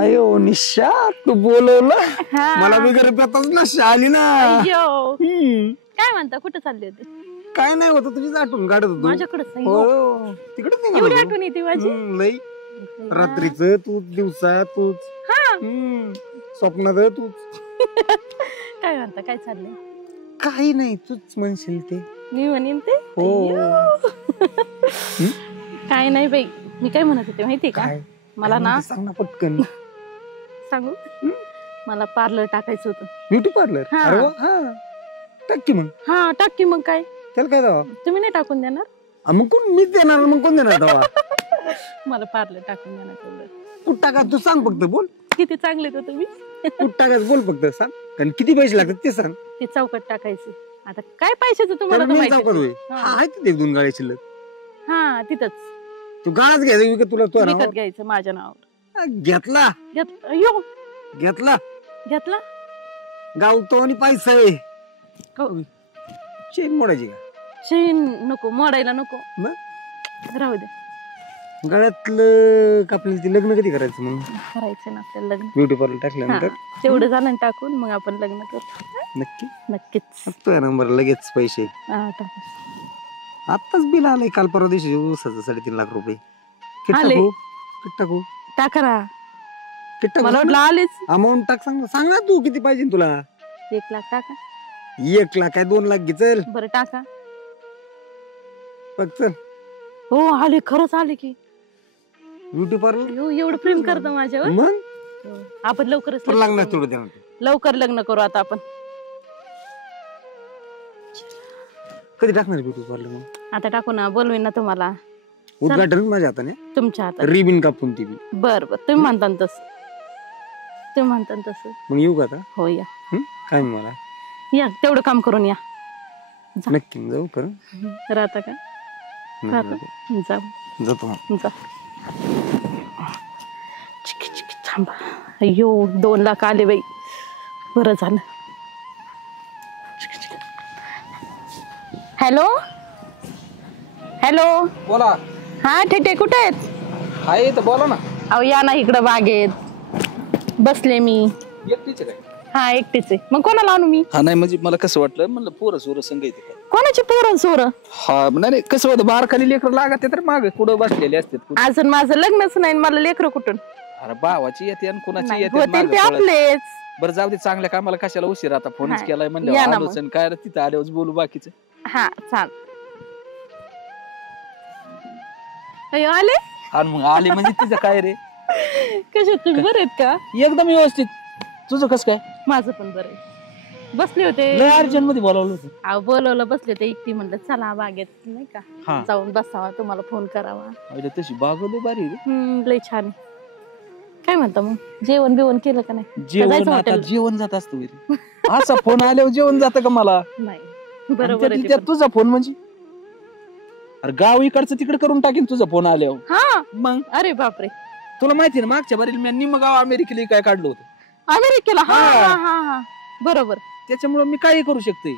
अयो निशा तू बोलवलं मला बिगर पेताच नशा आली ना. काय म्हणता कुठं चालले होते? काय नाही होत तुझीच आठवण काढत होतो. माझ्याकडेच तिकडे एवढी आठवण येते माझी. लई रात्रीच तूच दिवसा तूच स्वप्नात तूच. काय म्हणता काय चाललंय? काही नाही तूच म्हणशील ते मी म्हणेन ते. काय नाही बाई मी काय म्हणत होते माहितीये का? मला ना सांग ना पटकन. सांगू मला पार्लर टाकायचं होतं. Beauty parlour? अरे वा, हा टाक की मग. हा टाक की मग. काय त्याला काय दावा? तुम्ही नाही टाकून देणार? मग कोण मीच देणार. मग कोण देणार दावा? मला पार्लर टाकून देणार तेवढं. कुठं टाका तू सांग फक्त बोल. किती चांगले तर तुम्ही. कुठं टाकायचं बोल फक्त सांग. कारण किती पैसे लागतात ते सांग. ते चौकट टाकायचं. आता काय पैशाचं तुम्हाला तर माहिती. आहे तिथे एक दोन गाड्या शिल्लक. हा तिथंच. तू गाळाच घ्यायचा विकत तुला तो विकत घ्यायचं माझ्या नावावर. घेतला घेतला घेतला गावतो आणि पैसा आहे. चेन मोडायची का? चेन नको मोडायला नको. मग राहू दे. गळ्यातलं कापलेलं ते लग्न कधी करायचं मग? करायचं ना आपल्याला लग्न. ब्युटी पार्लर टाकल्यानंतर तेवढं झालं टाकून मग आपण लग्न करू. नक्की नक्कीच. तो नंबर लगेच पैसे. आत्ताच बिल आलंय काल परवा दिवशी ऊसाचं 3.5 लाख रुपये. टाकू टाका ना. मला वाटलं आलेच. अमाऊंट टाक. सांग ना तू किती पाहिजे तुला. 1 लाख टाका. 1 लाख काय 2 लाख घे चल. बरं टाका बघ चल. हो आले खरंच आले की. ब्युटी पार्लर एवढं प्रेम करतो माझ्यावर. मग आपण लवकरच लग्न तेवढं लवकर लग्न करू आता आपण. कधी टाकणार ब्युटी पार्लर मग? आता टाकू ना. बोलवीन ना तुम्हाला. उद्घाटन माझ्या हाताने. तुमच्या हातात रिबिन कापून ती. बर बर तुम्ही म्हणता तसं. तुम्ही म्हणता तसं. मग येऊ का आता? हो या. काय मला या तेवढं काम करून या. नक्की जाऊ कर. राहता का? जाऊ जातो जा. थांबा. अयो 2 लाख आले बाई. बरं झालं. हॅलो हॅलो बोला. हा ठेठे कुठे आहेत? हाय तर बोला ना. अहो या ना इकडं बागेत. बसले मी. एकटीच काय? हा एकटीच आहे. मग कोणाला आणू मी? हा नाही म्हणजे मला कसं वाटलं म्हणलं पोरं सोरं संग येते काय. कोणाची पोरं सोरं? हा नाही कसं होतं बारखाली लेकर लागत तर माग कुठं बसलेले असतात. अजून माझं लग्नच नाही. मला लेकरं कुठून? अरे भावाची येते आणि कुणाची येते. होतील ते आपलेच. बरं जाऊ दे. चांगल्या कामाला कशाला उशीर. आता फोनच केलाय म्हणलं काय तिथं आल्यावर बोलू बाकीचं. हा चाल. अयो आले. आणि मग आले म्हणजे तिचं काय रे. कशा तुम्ही बरे आहेत का? एकदम व्यवस्थित. तुझं कसं काय? माझं पण बरं आहे. बसले होते. लय अर्जंट मध्ये बोलावलं होतं. अहो बोलवलं बसले होते. एकटी म्हणलं चला बागेत नाही का जाऊन बसावा तुम्हाला फोन करावा. तशी बागवली बारी लय छान. काय म्हणता मग जेवण बिवण केलं का नाही? जेवण जात असतं. असा फोन आल्यावर जेवण जातं का मला? नाही बरोबर. तुझा फोन म्हणजे अरे गाव इकडचं तिकडे करून टाकीन तुझा फोन आल्यावर. हा मग अरे बापरे. तुला माहिती ना मागच्या बारील मी निम्म गाव अमेरिकेला काय काढलं होतं. अमेरिकेला? हा हा हा बरोबर. त्याच्यामुळे मी काही करू शकते.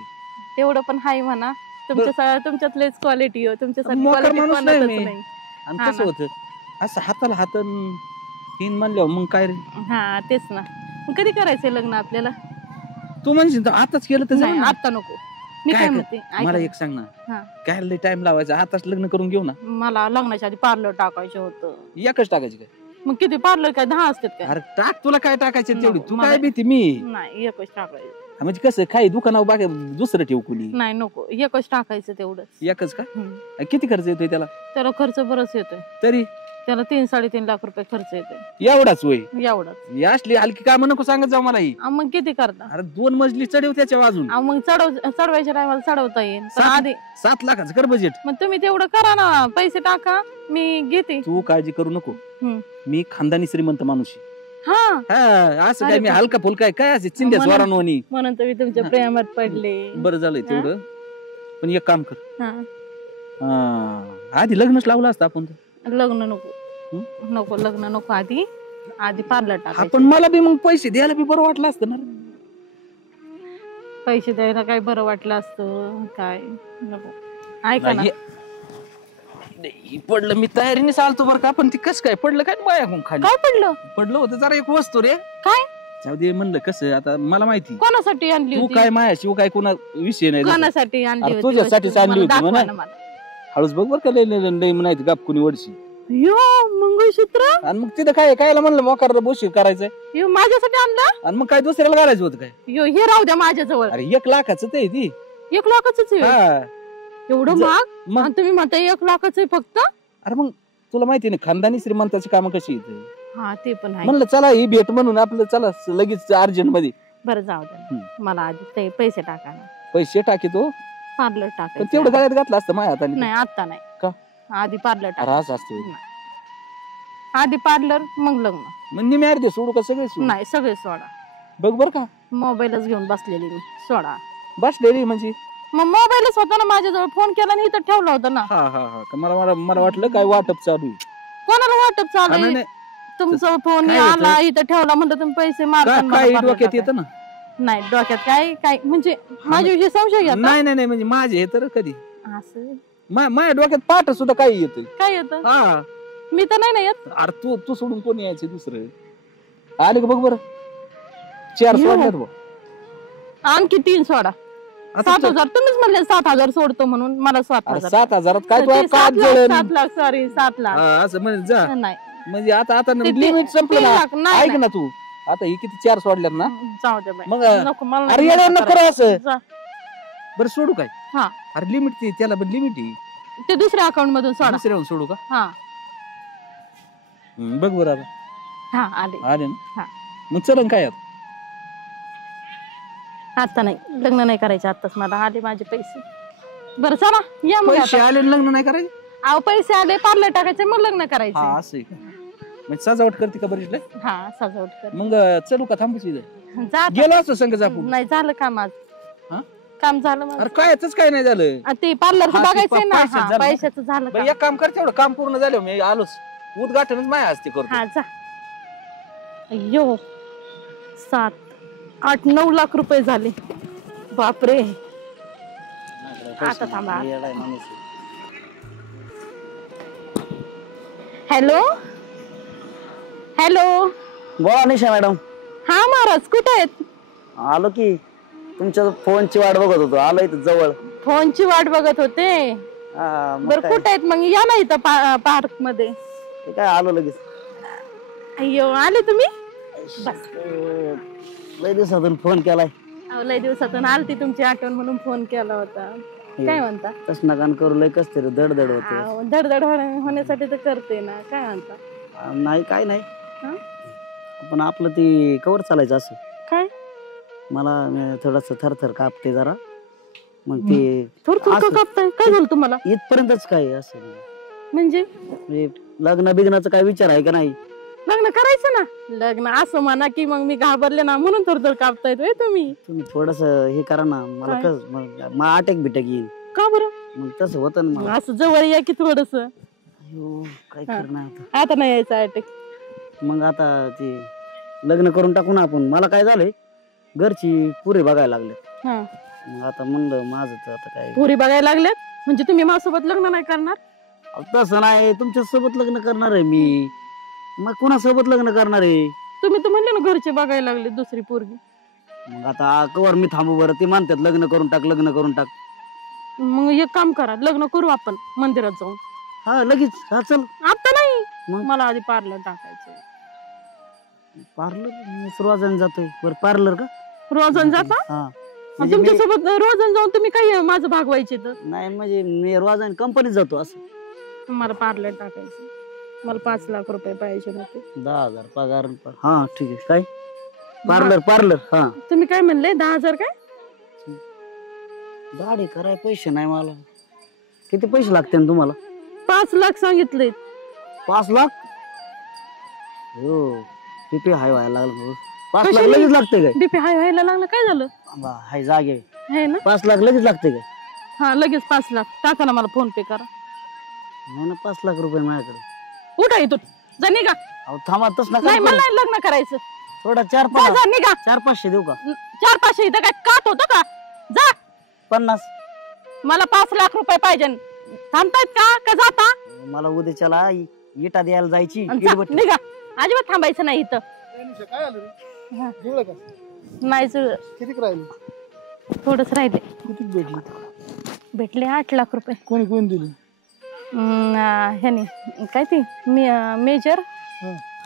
तेवढं पण हाय म्हणा. तुमच्यातलेच क्वालिटी हो. तुमच्यासाठी आणि कसं होतं असं हाताला हात म्हणल्यावर मग काय रे. हा तेच ना. मग कधी करायचंय लग्न आपल्याला? तू म्हणशील आताच केलं तर आता नको. मी काय म्हणते मला एक सांग ना. काय लय टाइम लावायचा. आताच लग्न करून घेऊ ना. मला लग्नाच्या आधी पार्लर टाकायचं होतं. एकच टाकायची काय? मग किती पार्लर काय 10 असतात काय? अरे टाक. तुला काय टाकायचं तेवढी. तू काय भीती? मी नाही एकच टाकायचं. म्हणजे कसं काही दुकानावर बाकी दुसरं ठेवू कुणी? नाही नको. एकच टाकायचं तेवढंच. एकच का? किती खर्च येतोय त्याला? त्याला खर्च बरंच येतोय. तरी त्याला 3-3.5 लाख रुपये खर्च येतोय. एवढाच होय? एवढाच. असली हलकी काम नको सांगत जाऊ मला ही. मग किती करता? अरे 2 मजली चढव त्याच्या वाजून. मग चढवायच्या टायमाला चढवता येईल. आधी 7 लाखाचं कर बजेट. मग तुम्ही तेवढं करा ना. पैसे टाका मी घेते. तू काळजी करू नको. मी खानदानी श्रीमंत माणूस. असं काय मी हलका फुलका काय असे चिंध्या स्वरांनी म्हणून तर मी तुमच्या प्रेमात पडले. बरं झालंय तेवढं. पण एक काम कर. आधी लग्नच लावलं असतं आपण. लग्न नको. नको लग्न नको. आधी पार्लर टाका. पण मला बी मग पैसे द्यायला बी बरं वाटलं असतं ना. पैसे द्यायला काय बरं वाटलं असतं काय. नको. ऐका ना पडलं मी तयारीने चालतो बरं का, पण ती कस काय पडलं काय मायाकडून खाली काय पडलं? पडलं होतं जरा एक वस्तू रे. काय? जाऊ दे म्हणलं कसं आता मला माहिती कोणासाठी आणली तू होती? काय मायाशिव काय कोणा विषय नाही. कोणासाठी आणली अरे होती? तुझ्यासाठीच आणली होती दाखवा म्हणा. ना मला. हळूच बघ बरं का लय म्हणायचं गाप कुणी वडशी. यो मंगळसूत्र आणि मग तिथं काय कायला म्हणलं मोकार बोशी करायचंय यो माझ्यासाठी आणलं. आणि मग काय दुसऱ्याला घालायचं होतं काय. यो हे राहू द्या माझ्याजवळ. अरे 1 लाखाचं ते ती 1 लाखाच आहे. हा एवढं महाग? मग आणि तुम्ही म्हणता 1 लाखाच आहे फक्त? अरे मग तुला माहिती ना खानदानी श्रीमंताची कामं कशी येते. हा ते पण आहे. म्हणलं चला ही भेट म्हणून आपलं चला लगेच अर्जंट मध्ये. बरं जाऊ द्या, मला आधी ते पैसे टाका ना. पैसे टाकीतो पार्लर पण टाकायचं. तेवढं गळ्यात घातलं असतं माझ्या हाताने. नाही आता नाही. का? आधी पार्लर अरे टाका. असं असतं आधी पार्लर मग लग्न. मग निम्मे अर्धे सोडू का सगळे सोडू. नाही सगळे सोडा. बघ बर का मोबाईलच घेऊन बसलेली मी. सोडा. बसलेली म्हणजे मग मोबाईलच होता ना माझ्याजवळ. फोन केला आणि इथं ठेवला होता ना. हा हा हा का मला वाटलं काय वाटप चालू आहे. कोणाला वाटप चालू नाही, आहे? नाही. तुमचा फोन काय आला होतं? इथं ठेवला म्हणलं तुम्ही पैसे मारता काय आणि मला parlor डोक्यात टाकाय. येतं ना. नाही डोक्यात काय काय म्हणजे माझ्याविषयी संशय घेता? नाही नाही नाही म्हणजे माझे हे तर कधी असं माझ्या डोक्यात पाठ सुद्धा काही येतोय. काय येतं? हा मी तर नाही ना येत. अरे तू सोडून कोणी यायचे दुसरं आले का बघ बरं 4 सोडल्यात बघ. आणखी 3 सोडा. 7,000 तुम्हीच म्हणले 7,000 सोडतो म्हणून. मला 7,000. 7,000 काय ते तुला 7 काच लाख, जळण 7 लाख सॉरी 7 लाख. असं म्हणजे जा नाही म्हणजे आता ते- लिमिट संपलं 3 ना. लाख नाही, ऐक नाही. ना तू आता ही किती 4 सोडल्यात ना. जाऊ दे बाई. मग नको मला अरे नाही येडा नको नको रे असं. जा. बरं सोडू काय. हा अरे लिमिट त्याला पण लिमिट आहे. ते दुसऱ्या अकाउंट मधून सोडा. दुसऱ्याहून सोडू का. हा बघ बरं आता. हा आले. आले हा. ना मग चलन काय आता. आता नाही लग्न नाही करायचे आताच. मला आले माझे पैसे. बरं चला या मग पैसे आता. आले आणि लग्न नाही करायचे. अहो पैसे आले पार्लर टाकायचे मग लग्न हा करायचे. असं आहे का. म्हणजे सजावट करते का बरीच हा सजावट कर. मग चलू का थांबूच इथं. जा आता. गेलो असतो संघ आपण. नाही झालं काम आज. हा? काम झालं माझं. अरे कायच काय नाही झालं. ते पार्लरचं हा, ते बघायचंय ना. पैशाचं हा, झालं. पैशाचं झालं बरं का? एक काम कर तेवढं काम पूर्ण झालं मी आलोच. उद्घाटनच माया असते करतो. हा जा. अय्यो 7, 8, 9 लाख रुपये झाले. बापरे. आता थांबा. Hello hello. बोला निशा मॅडम. हा महाराज कुठे आहेत? आलो की तुमच्या फोनची वाट बघत होतो. आलो इथं जवळ. फोनची वाट बघत होते. हा, मग बर काय? कुठे आहेत मग? या ना इथं पार्क मध्ये. ते काय आलो लगेच. अय्यो आले तुम्ही? बस. लय दिवसातून फोन केलाय. अहो, लय दिवसातून आलती तुमची आठवण म्हणून फोन केला होता. काय म्हणता? तसं नकान करू. लय कस तरी दडदड होते. अहो, धडधड होण्यासाठी तर करते ना. काय म्हणता? नाही काय नाही. हा? पण आपलं ती कवर चालायचं असं. काय मला थोडस थरथर कापते जरा. मग ते थोडं थोडं असं. कापताय? काय झालं तुम्हाला? इथपर्यंतच काय असं. म्हणजे म्हणजे लग्न बिग्नाचा काय विचार आहे का नाही. लग्न करायचं ना. लग्न असं म्हणा की मग मी घाबरले ना म्हणून थोडं कापतायत होय तुम्ही. तुम्ही थोडस हे करा ना. मला काय? कस मग अटॅक बिटॅक येईल. का बरं? मग तसं होतं ना मला. असं जवळ या की थोडस. अयो, काय हा. करणार आता. आता नाही यायचं अटॅक. मग आता ते लग्न करून टाकू ना आपण. मला काय झालंय घरची पुरे बघायला लागले. हा मग आता म्हणलं माझं तर आता काय. पोरी बघायला लागल्यात म्हणजे तुम्ही माझ्यासोबत लग्न नाही करणार? अहो, तसं नाही. तुमच्या सोबत लग्न करणार आहे मी. मग कुणासोबत लग्न करणार आहे. तुम्ही तर म्हणले ना घरचे बघायला लागले दुसरी पोरगी. मग आता कवर मी थांबू बरं. ते म्हणतात लग्न करून टाक लग्न करून टाक. मग एक काम करा लग्न करू आपण मंदिरात जाऊन. हा लगेच. हा चल. आता नाही. मग? मला आधी पार्लर टाकायचं. पार्लर रोजाने जातोय. बरं पार्लर का. रोजन जाता? हा म्हणजे तुमच्या मी- सोबत रोजन जाऊन तुम्ही काय माझं भागवायचे तर? नाही म्हणजे मी रोजाने कंपनीत जातो असं. मला पार्लर टाकायचं. मला 5 लाख रुपये पाहिजे होते. 10,000 पगार. हा ठीक आहे. काय पार्लर. हा तुम्ही काय म्हणले 10,000 काय? दाढी कराय पैसे नाही मला. किती पैसे लागते ना तुम्हाला. 5 लाख सांगितले. 5 लाख. हो किती हाय व्हायला लागलं. 5 लाख कशाने? लगेच लागते काय. डीपी हाय व्हायला लागलं काय झालं? हाय जागे. आहे ना? 5 लाख लगेच लागते काय. हा लगेच 5 लाख टाका ना. मला फोन पे करा. नाही ना 5 लाख रुपये माझ्याकडे. उठा इथून. जा निघा. अहो थांबा तस नका नाही करू. मला नाही लग्न करायचं. थोडा जा जा निघा. 400-500 देऊ का. 400-500 इथं काय काट होतं का? जा. 50. मला 5 लाख रुपये पाहिजे. थांबतायत का जाता? मला उद्याच्याला इटा द्यायला जायची. आणि जा, निघा, अजिबात थांबायचं नाही इथं. काय आलं रे? हा. जुळलं का? नाही जुळलं. किती राहिले? थोडंच राहिले. किती भेटली? भेटले 8 लाख रुपये. कोणी दिली? ह्याने काय ती मेजर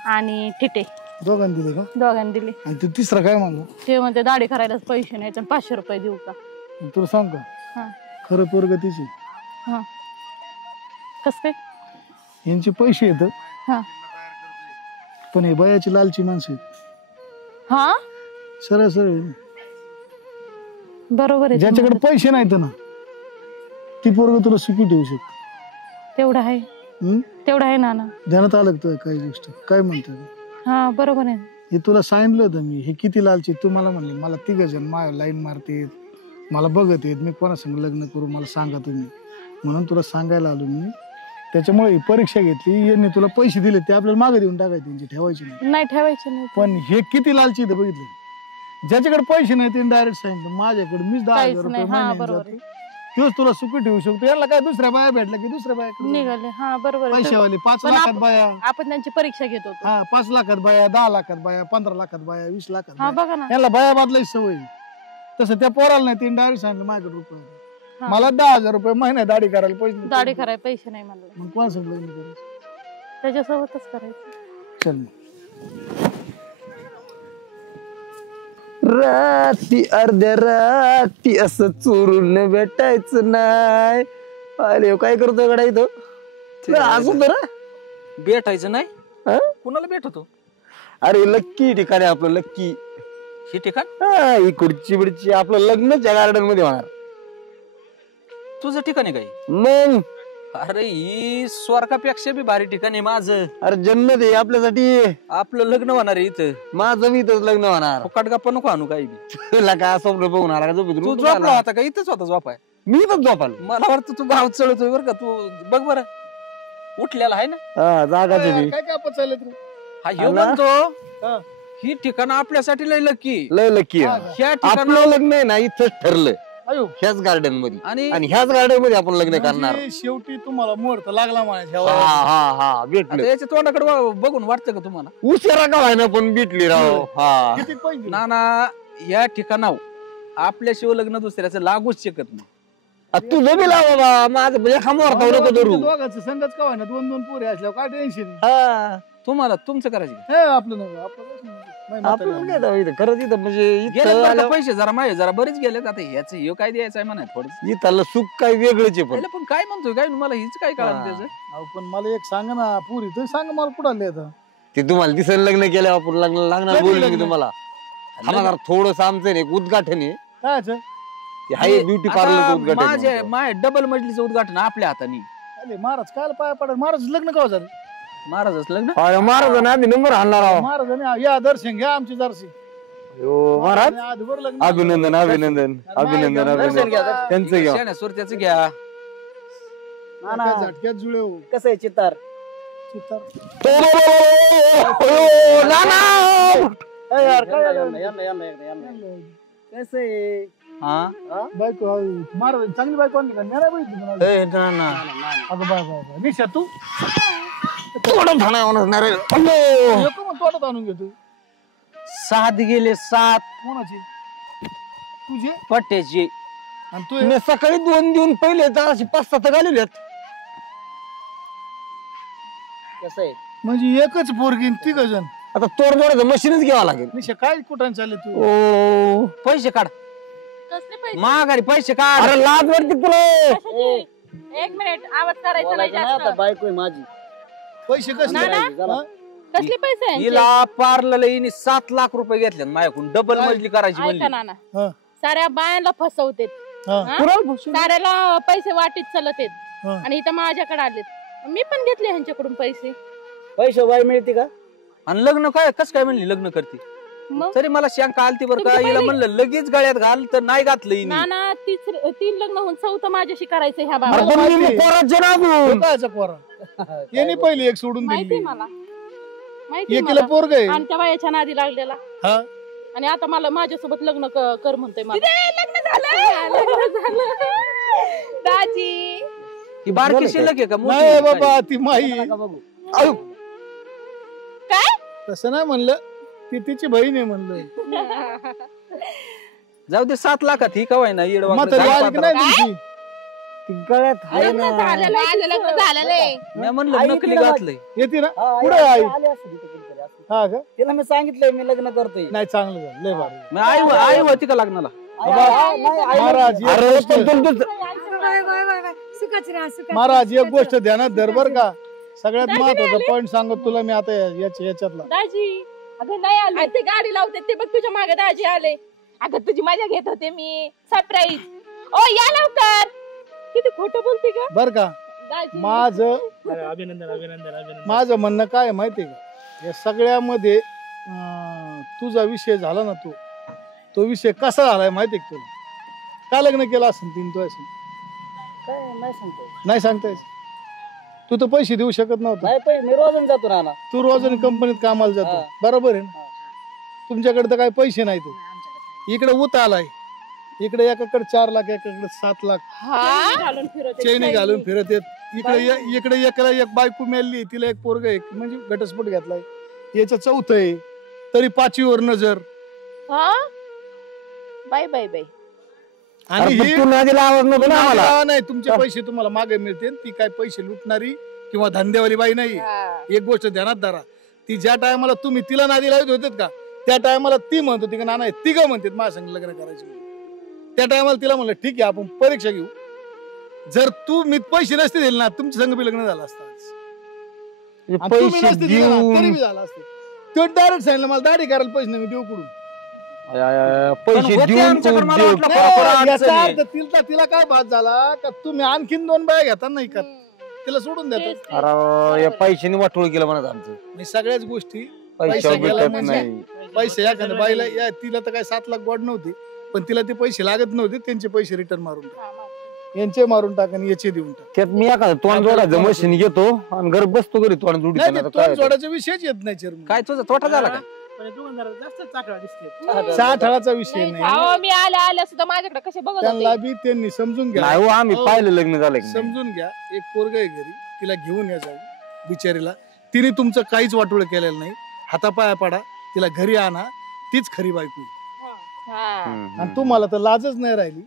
आणि ठिटे दोघांनी दिले का? दोघांनी दिले. आणि तू तिसरा काय म्हणला? ते म्हणते दाढी करायलाच पैसे नाही तर 500 रुपये देऊ का? तुला सांग का हा. खरं पोरग तिची हा. कस काय? यांचे पैसे येत हा. पण हे बयाची लालची माणसं आहेत. हा सरळ सरळ बरोबर आहे. ज्याच्याकडे पैसे नाहीत ना ती पोरग तुला सुखी ठेवू शकतो. तेवढं आहे. तेवढं आहे नाना. ध्यानात आलं का काही गोष्ट? काय म्हणतो? हा बरोबर आहे. हे तुला सांगितलं होतं मी, हे किती लालची. तू मला म्हणले मला 3 जण माझ्या लाईन मारतेत, मला बघत येत, मी कोणासंग लग्न करू मला सांगा तुम्ही, म्हणून तुला सांगायला आलो मी. त्याच्यामुळे परीक्षा घेतली, यांनी तुला पैसे दिले ते आपल्याला मागे देऊन टाकायचे, त्यांची ठेवायची नाही ठेवायचे नाही. पण हे किती लालची इथं बघितलं. ज्याच्याकडे पैसे नाही त्यांनी डायरेक्ट सांगितलं माझ्याकडे मीच 10,000 रुपये महिन्यात तोच तुला सुखी ठेवू शकतो. याला काय दुसऱ्या बाया भेटला की दुसऱ्या बाया निघाले. हा बरोबर. पैशावाले 5 लाखात बाया, आपण त्यांची परीक्षा घेत होतो. हा 5 लाखात बाया, 10 लाखात बाया, 15 लाखात बाया, 20 लाखात हा बाया. बघा ना. याला बाया बदलायची सवय. तसं त्या पोराला नाही, त्यांनी डायरेक्ट सांगितलं माझ्याकडे रुपये, मला 10,000 रुपये महिन्यात दाढी करायला पैसे, दाढी करायला पैसे नाही मला. मग कोणासंग लग्न करायचं? त्याच्यासोबतच करायचं. चल राती अर्ध्या राती असं चोरून भेटायचं नाही. अरे काय करतोय गडा इथं? अजून तर भेटायचं नाही. कुणाला भेटतो? अरे लक्की ठिकाणी आपलं लक्की. हे ठिकाण इकडची बिडची आपलं लग्नच्या गार्डन मध्ये होणार. तुझं ठिकाण आहे काही? मग अरे ही स्वर्गापेक्षा बी भारी ठिकाण आहे माझं. अरे जन्नत आहे आपल्यासाठी. आपलं लग्न होणार आहे इथं. माझं मी इथंच लग्न होणार. फुकट गप्पा नको आणू काही बी. तुला काय स्वप्न बघून आला का? तू झोपला होता का? इथंच होता झोपाय. मी इथंच झोपाल. मला वाटतं तू गाव चढतोय बरं का. तू बघ बरं उठलेला आहे ना. जागा काय काय चाललं तू? हा ह्यो म्हणतो ही ठिकाण आपल्यासाठी लय लकी. लय लकी ह्या ठिकाण आपलं लग्न आहे ना इथंच ठरलं. अयो ह्याच गार्डन मध्ये आणि ह्याच गार्डन मध्ये आपण लग्न करणार. म्हणजे शेवटी तुम्हाला मुहूर्त लागला म्हणायचं. हा भेटलं. याच्या तोंडाकडे बघून वाटतं का तुम्हाला? उशिरा का व्हायना पण भेटली राव. हा किती पैसे? ना ना या ठिकाणावर आपल्याशिवाय लग्न दुसऱ्याचं लागूच शकत नाही. तुझं बी लावा बाबा, माझं एका मोहर्ता नको धरू. दोघांचं संगच का व्हायना, 2-2 पोरी असल्यावर काय टेन्शन? तुम्हाला तुमचं करायचं का? हे आपलं नव्हतं, आपलं काहीच नाही. आपलं काय दावा इथं खरंच इथं म्हणजे गेलेत इथं बरं का आल्यावर पैसे जरा माझे जरा बरेच गेलेत. आता ह्याच हे काय द्यायचंय म्हणा थोडं. इथलं सुख काय वेगळंच आहे. पण पण काय म्हणतोय काय मला हीच काय कळलं त्याचं. अहो, पण मला एक सांगा ना पुरी, तर सांगा मला कुठं आले आता? ते तुम्हाला दिसायला लग्न केलं आपण लग्न लागणार कधी बोललो लग्न? मी तुम्हाला. आम्हाला थोडस आमचं एक उद्घाटन आहे. काय हाय ब्युटी पार्लरचं उद्घाटन माझे आहे. माय डबल मजलीचं उद्घाटन आपल्या हाताने. अरे महाराज काय पाया पडा, महाराज लग्न का झालं? महाराजच लग्न. अरे महाराज आधी नंबर आणणार आहोत. महाराजांनी या दर्शन घ्या आमची जर्सी. महाराज आधीवर लग्न अभिनंदन अभिनंदन अभिनंदन अभिनंदन त्यांचं घ्या. शाण्या सुरत्याचं घ्या. झटक्यात जुळे हो. कसं आहे चितार? चित्तार. ए यार काय झालं? कसं आहे? बायको महाराज चांगली बायको आणली का? नाही बघितली मला. ए, ना, ना. अगं बाय बाय बाय. निशा तू थोडं ठाणा होणार रे. येतो मग तोटात आणून घेतो. 7 गेले 7 कोणाची? तुझे? पट्ट्याची. आणि तू मी सकाळी 2 देऊन पहिले 5-7 घालवलेत. कसं आहे? म्हणजे एकच पोरगी 3 जण. आता तोडजोडाचं मशीनच घ्यावं लागेल. निशा काय कुठं चालले तू? ओ पैसे काढ. कसले पैसे? माघारी पैसे काढ. अरे लाज वाटते तुला. कशाचे? 1 मिनिट आवाज करायचा नाही बोलायचं नाही आता, जास्त. बायको आहे माझी. पैसे ना, कसले? ना. हा? कसले पैसे यांचे? हिला पार्लरला हिने 7 लाख रुपये घेतले माझ्याकडून. डबल काय? मजली करायची ऐका म्हणली. नाना, हा. साऱ्या बायांना फसवतेत. हा. हा? साऱ्याला पैसे वाटीत चलत आहेत हा. आणि इथं माझ्याकडे आलेत. मी पण घेतले ह्यांच्याकडून पैसे. पैसे बाय मिळते का? आणि लग्न काय कस काय म्हणली लग्न करते? मग तरी मला शंका आलती बरं का. तुमची हिला पहिली- म्हणलं लगेच गळ्यात घाल तर नाही घातलं हिने. नाना 3 लग्न होऊन 4थं माझ्याशी करायचं ह्या अरे बाबा. मला पण मी माहिती. पोराचे ना तो अजून. कायचा पोरा? यांनी पहिली एक सोडून माहिती दिली. मला, माहिती एकीला मला. पोरग आहे. आणि त्या बायाच्या नादी लागलेला. हा. आणि आता मला माझ्यासोबत लग्न कर म्हणतोय मला. लग्न झालं. लग्न झालं दाजी. ती बारकी शिल्लक आहे का मोठी नाही आहे? बाबा ती माई नका बघू. अहो, काय तसं नाही म्हणलं ती तिची बहीण आहे म्हणलं. जाऊ दे 7 लाखात ही कवाय ना येड म्हातारी आली की नाही तुमची? ती गळ्यात आहे लग्न ना. झालेलं आहे, माझं लग्न झालेलं आहे. मी म्हणलं आई नकली तिला घातलंय. येते ना हा, पुढे आई आई आली असती तिथे कुठेतरी असती. हा का तिला मी सांगितलंय मी लग्न करतोय. नाही चांगलं झालं लय भारी. मी आई होती का लग्नाला? महाराज एक गोष्ट- महाराज एक गोष्ट ध्यानात धर बर का. सगळ्यात महत्वाचा पॉइंट सांगत तुला मी आता याच्यातला. दाजी अगं नाही आले ते गाडी लावते ते बघ तुझ्या मागे दाजी आले. अगं तुझी मजा घेत होते मी सरप्राईज. ओ या लवकर. किती खोटं बोलते का बर का दाजी? माझं माझं म्हणणं काय आहे माहितीये का या सगळ्यामध्ये तुझा विषय झाला ना तो विषय कसा झालाय माहितीये का तुला? का लग्न केलं असं तीन तो असं काय नाही सांगतोय. नाही सांगतायस. तू तर पैसे देऊ शकत नव्हता. नाही पैसे मी रोजून जातो ना. तू रोजने कंपनीत कामाला जातो हा. बरोबर आहे ना. तुमच्याकडे तर काही पैसे नाही ते इकडे उत आलाय. इकडे एकाकडे 4 लाख एकाकडे 7 लाख घालून फिरवते. चैनी घालून फिरत येत. इकडे एकाला एक बायको मेली तिला एक पोरग एक म्हणजे घटस्फोट घेतलाय. याचं 4th आहे तरी 5वीवर नजर. हा बाय बाय बाय. आणि ही तू नदीला आवाज नको ना मला. नाही तुमचे पैसे तुम्हाला मागे मिळतील. ती काय पैसे लुटणारी किंवा धंद्यावाली बाई नाही. एक गोष्ट ध्यानात धरा. ती ज्या टायमाला तुम्ही तिला नादी लावत होते का त्या टायमाला ती म्हणत होती का ना नाही तिघ म्हणतात माझ्या संग लग्न करायचे. त्या टायमाला तिला म्हणलं ठीक आहे आपण परीक्षा घेऊ. जर तू मी पैसे नसते दिले ना तुमच्या संग बी लग्न झालं असतं आज. आणि तुम्ही नसते दिले ना, तरी बी झालं असतं. तो डायरेक्ट सांगितलं मला दाढी करायला पैसे नाही मी देऊ कुठून. पैसे देऊन नाही, याचा अर्थ तिला काय भात झाला का तुम्ही आणखीन 2 बाया घेता नाही का तिला सोडून देतात. अरे या पैशाने वाटोळ केलं म्हणत आमचं. मी सगळ्याच गोष्टी पैसा गेला भेटत म्हणजे नाही. पैसे एखाद्या बाईला तिला तर काय 7 लाख गोड नव्हती पण तिला ते पैसे लागत नव्हते. त्यांचे पैसे रिटर्न मारून टाक. यांचे मारून टाक आणि याचे देऊन टाक. त्यात मी एखादं तोंड जोडायचं मशीन घेतो आणि घर बसतो घरी तोंड जोडी. नाही ते तोंड जोडायचा विषयच येत नाही चेअरमन. काय तुझा तोटा झाला का? चाठाळाचा विषय नाही. अहो, मी आल्या सुद्धा माझ्याकडे कसे बघत त्यांना होते. बी त्यांनी समजून घ्या. नाही हो, आम्ही पाहिलं लग्न झालं की नाही. समजून घ्या एक पोरग आहे घरी तिला घेऊन या जाऊ बिचारीला. तिने तुमचं काहीच वाटोळ केलेलं नाही. हातापाया पडा तिला घरी आणा तीच खरी बायको आहे. हा. आणि तुम्हाला तर लाजच नाही राहिली.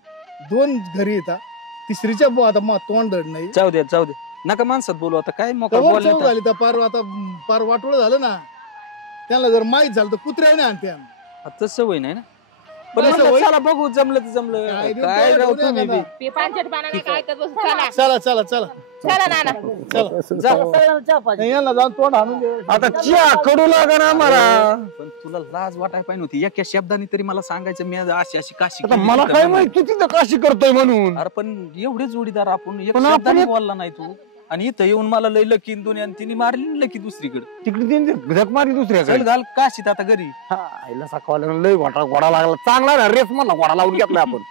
2 घरी येतात तिसरीच्या आता तोंड धड नाही. जाऊ दे नका माणसात बोलू आता काय मोकळं कवर बोलण्यात. चव झाली तर पार वाटोळ झालं ना. त्यांना जर माहीत झालं तर कुत्र्याने आणते आम्ही. आता सवय नाही ना. पण नाही म्हणलं सवय. चला बघू जमलं तर जमलं. काय काय रे, राव डोळे तुम्ही बी. ते पांचटपणा काय ऐकत बसू. चला चला चला चला चला नाना. चला सगळ्यांना चहा पाहिजे. नाही, यांना जाऊन तोंड आणून दे. आता चहा कडू लागा ना आम्हाला. पण तुला लाज वाटायला पाहिजे होती. एका शब्दाने तरी मला सांगायचं मी अशी काशी आता केली. मला काय माहित तू तिथं काशी करतोय म्हणून. अरे पण एवढे जोडीदार आपण एक पण आपण शब्दाने एक- बोलला नाही तू. आणि इथं येऊन मला लय लकी दुनिया आणि तिने मारली लकी दुसरीकडे. तिकडे त्यांची झक मारी दुसऱ्याकडे. चल घाल काशीत आता घरी. आईला सकाळला लय घोडा लागला चांगला ना रेस मला घोडा लावून घेतलाय आपण.